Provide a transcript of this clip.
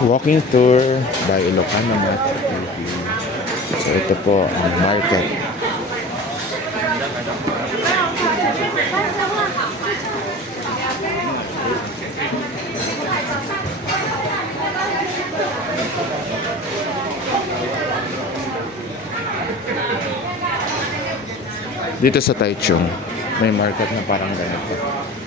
Walking tour by Ilocano Mart. So ito po ang market. Dito sa Taichung, may market na parang ganito.